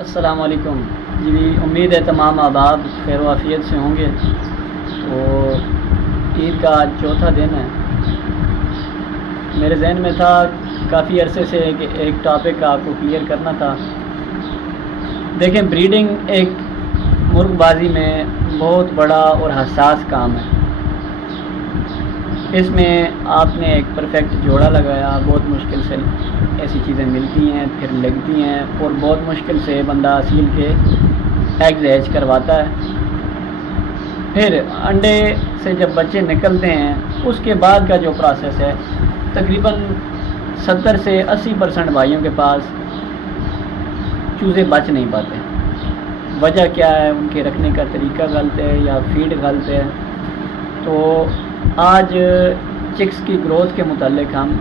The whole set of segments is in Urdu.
السلام علیکم جی، امید ہے تمام احباب خیر و عافیت سے ہوں گے۔ تو عید کا آج چوتھا دن ہے۔ میرے ذہن میں تھا کافی عرصے سے کہ ایک ٹاپک آپ کو کلیئر کرنا تھا۔ دیکھیں، بریڈنگ ایک مرغ بازی میں بہت بڑا اور حساس کام ہے۔ اس میں آپ نے ایک پرفیکٹ جوڑا لگایا، بہت مشکل سے ایسی چیزیں ملتی ہیں، پھر لگتی ہیں، اور بہت مشکل سے بندہ اصیل کے ایگز ہیچ کرواتا ہے۔ پھر انڈے سے جب بچے نکلتے ہیں، اس کے بعد کا جو پروسیس ہے، تقریباً 70 سے 80% بھائیوں کے پاس چوزے بچ نہیں پاتے۔ وجہ کیا ہے؟ ان کے رکھنے کا طریقہ غلط ہے یا فیڈ غلط ہے۔ تو آج چکس کی گروتھ کے متعلق ہم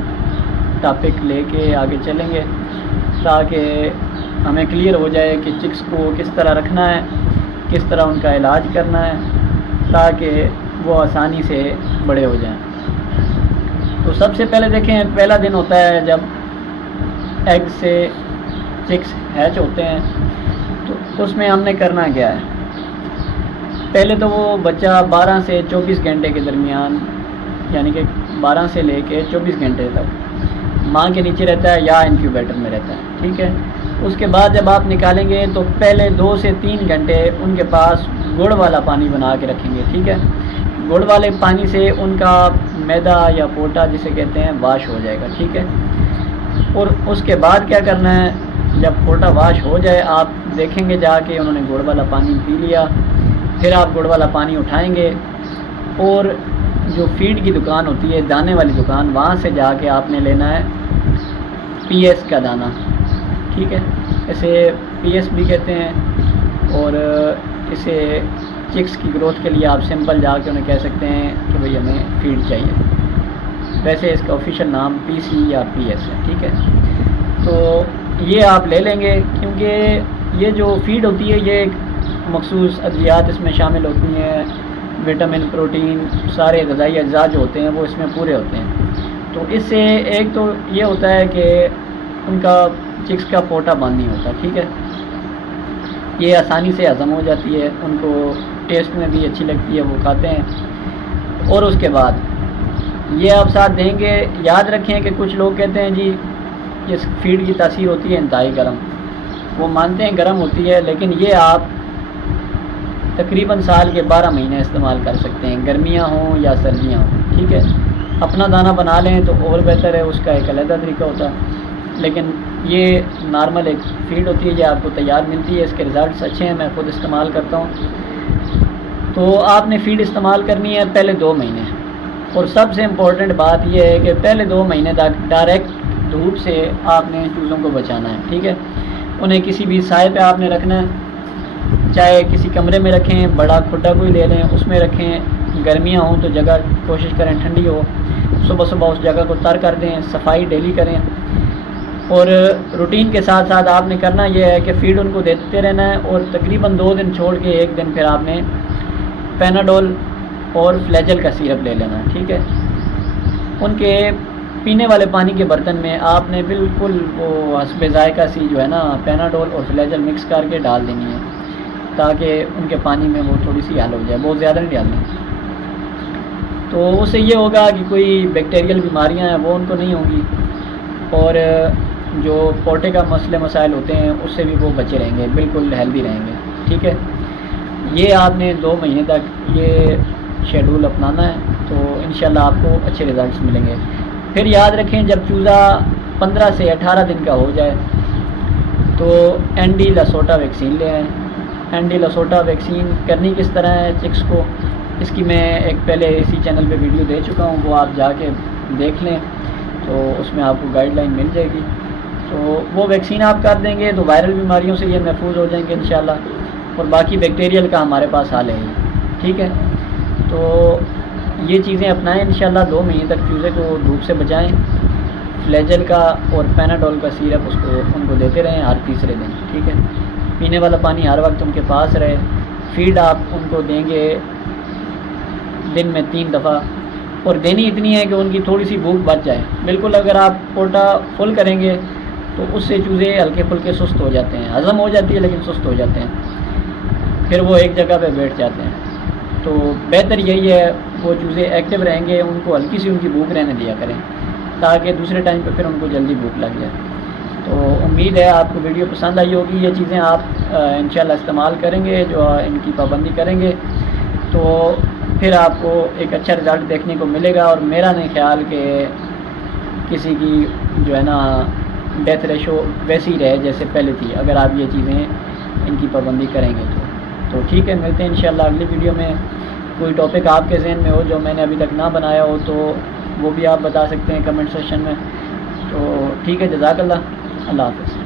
ٹاپک لے کے آگے چلیں گے، تاکہ ہمیں کلیئر ہو جائے کہ چکس کو کس طرح رکھنا ہے، کس طرح ان کا علاج کرنا ہے، تاکہ وہ آسانی سے بڑے ہو جائیں۔ تو سب سے پہلے دیکھیں، پہلا دن ہوتا ہے جب ایگ سے چکس ہیچ ہوتے ہیں، تو اس میں ہم نے کرنا کیا ہے؟ پہلے تو وہ بچہ 12 سے 24 گھنٹے کے درمیان، یعنی کہ 12 سے لے کے 24 گھنٹے تک ماں کے نیچے رہتا ہے یا انکیوبیٹر میں رہتا ہے، ٹھیک ہے۔ اس کے بعد جب آپ نکالیں گے تو پہلے 2 سے 3 گھنٹے ان کے پاس گڑ والا پانی بنا کے رکھیں گے، ٹھیک ہے۔ گڑ والے پانی سے ان کا میدا یا پوٹا جسے کہتے ہیں واش ہو جائے گا، ٹھیک ہے۔ اور اس کے بعد کیا کرنا ہے؟ جب پوٹا واش ہو جائے، آپ دیکھیں گے جا کے انہوں نے گڑ والا پانی پی لیا، پھر آپ گڑ والا پانی اٹھائیں گے اور جو فیڈ کی دکان ہوتی ہے، دانے والی دکان، وہاں سے جا کے آپ نے لینا ہے پی ایس کا دانہ، ٹھیک ہے۔ اسے پی ایس بھی کہتے ہیں، اور اسے چکس کی گروتھ کے لیے آپ سمپل جا کے انہیں کہہ سکتے ہیں کہ بھئی ہمیں فیڈ چاہیے۔ ویسے اس کا آفیشیل نام پی سی یا پی ایس ہے، ٹھیک ہے۔ تو یہ آپ لے لیں گے، کیونکہ یہ جو فیڈ ہوتی ہے یہ ایک مخصوص ادویات اس میں شامل ہوتی ہیں، وٹامن، پروٹین، سارے غذائی اجزاء جو ہوتے ہیں وہ اس میں پورے ہوتے ہیں۔ تو اس سے ایک تو یہ ہوتا ہے کہ ان کا چکس کا پوٹا بند نہیں ہوتا، ٹھیک ہے۔ یہ آسانی سے ہضم ہو جاتی ہے، ان کو ٹیسٹ میں بھی اچھی لگتی ہے، وہ کھاتے ہیں۔ اور اس کے بعد یہ آپ ساتھ دیں گے، یاد رکھیں کہ کچھ لوگ کہتے ہیں جی اس فیڈ کی تاثیر ہوتی ہے انتہائی گرم، وہ مانتے ہیں گرم ہوتی ہے، لیکن یہ آپ تقریباً سال کے 12 مہینے استعمال کر سکتے ہیں، گرمیاں ہوں یا سردیاں ہوں، ٹھیک ہے۔ اپنا دانہ بنا لیں تو اور بہتر ہے، اس کا ایک علیحدہ طریقہ ہوتا ہے، لیکن یہ نارمل ایک فیڈ ہوتی ہے، یہ آپ کو تیار ملتی ہے، اس کے رزلٹس اچھے ہیں، میں خود استعمال کرتا ہوں۔ تو آپ نے فیڈ استعمال کرنی ہے پہلے 2 مہینے، اور سب سے امپورٹنٹ بات یہ ہے کہ پہلے 2 مہینے تک ڈائریکٹ دھوپ سے آپ نے چوزوں کو بچانا ہے، ٹھیک ہے۔ انہیں کسی بھی سائے پہ آپ نے رکھنا ہے، چاہے کسی کمرے میں رکھیں، بڑا کھڈا کوئی لے لیں اس میں رکھیں، گرمیاں ہوں تو جگہ کوشش کریں ٹھنڈی ہو، صبح صبح اس جگہ کو تر کر دیں، صفائی ڈیلی کریں۔ اور روٹین کے ساتھ ساتھ آپ نے کرنا یہ ہے کہ فیڈ ان کو دیتے رہنا ہے، اور تقریباً 2 دن چھوڑ کے 1 دن پھر آپ نے پیناڈول اور فلیجل کا سیرپ لے لینا ہے، ٹھیک ہے۔ ان کے پینے والے پانی کے برتن میں آپ نے بالکل وہ حسب ذائقہ سی جو ہے نا پیناڈول اور فلیجل مکس کر کے ڈال دینی ہے، تاکہ ان کے پانی میں وہ تھوڑی سی حل ہو جائے، بہت زیادہ نہیں ڈالنی۔ تو اس سے یہ ہوگا کہ کوئی بیکٹیریل بیماریاں ہیں وہ ان کو نہیں ہوں گی، اور جو پوٹے کا مسائل ہوتے ہیں اس سے بھی وہ بچے رہیں گے، بالکل ہیلدی رہیں گے، ٹھیک ہے۔ یہ آپ نے 2 مہینے تک یہ شیڈول اپنانا ہے، تو انشاءاللہ آپ کو اچھے رزلٹس ملیں گے۔ پھر یاد رکھیں، جب چوزا 15 سے 18 دن کا ہو جائے تو اینڈی لسوٹا ویکسین لے آئیں۔ اینڈی لسوٹا ویکسین کرنی کس طرح ہے چکس کو، اس کی میں ایک پہلے اسی چینل پہ ویڈیو دے چکا ہوں، وہ آپ جا کے دیکھ لیں، تو اس میں آپ کو گائیڈ لائن مل جائے گی۔ تو وہ ویکسین آپ کر دیں گے تو وائرل بیماریوں سے یہ محفوظ ہو جائیں گے انشاءاللہ، اور باقی بیکٹیریل کا ہمارے پاس حل ہے ہی، ٹھیک ہے۔ تو یہ چیزیں اپنائیں انشاءاللہ، 2 مہینے تک چوزے کو دھوپ سے بچائیں، فلیجل کا اور پیناڈول کا سیرپ اس کو ان کو دیتے رہیں ہر تیسرے دن، ٹھیک ہے۔ پینے والا پانی ہر وقت ان کے پاس رہے۔ فیڈ آپ ان کو دیں گے دن میں 3 دفعہ، اور دینی اتنی ہے کہ ان کی تھوڑی سی بھوک بچ جائے۔ بالکل اگر آپ پوٹا فل کریں گے تو اس سے چوزے ہلکے پھلکے سست ہو جاتے ہیں، ہضم ہو جاتی ہے لیکن سست ہو جاتے ہیں، پھر وہ ایک جگہ پہ بیٹھ جاتے ہیں۔ تو بہتر یہی ہے وہ چوزے ایکٹیو رہیں گے، ان کو ہلکی سی ان کی بھوک رہنے دیا کریں تاکہ دوسرے ٹائم پہ پھر ان کو جلدی بھوک لگ جائے۔ تو امید ہے آپ کو ویڈیو پسند آئی ہوگی، یہ چیزیں آپ انشاءاللہ استعمال کریں گے، جو ان کی پابندی کریں گے تو پھر آپ کو ایک اچھا رزلٹ دیکھنے کو ملے گا، اور میرا نہیں خیال کہ کسی کی جو ہے نا ڈیتھ ریشو ویسی رہے جیسے پہلے تھی اگر آپ یہ چیزیں ان کی پابندی کریں گے تو ٹھیک ہے، ملتے ہیں انشاءاللہ اگلی ویڈیو میں۔ کوئی ٹاپک آپ کے ذہن میں ہو جو میں نے ابھی تک نہ بنایا ہو تو وہ بھی آپ بتا سکتے ہیں کمنٹ سیکشن میں۔ تو ٹھیک ہے، جزاک اللہ، اللہ حافظ۔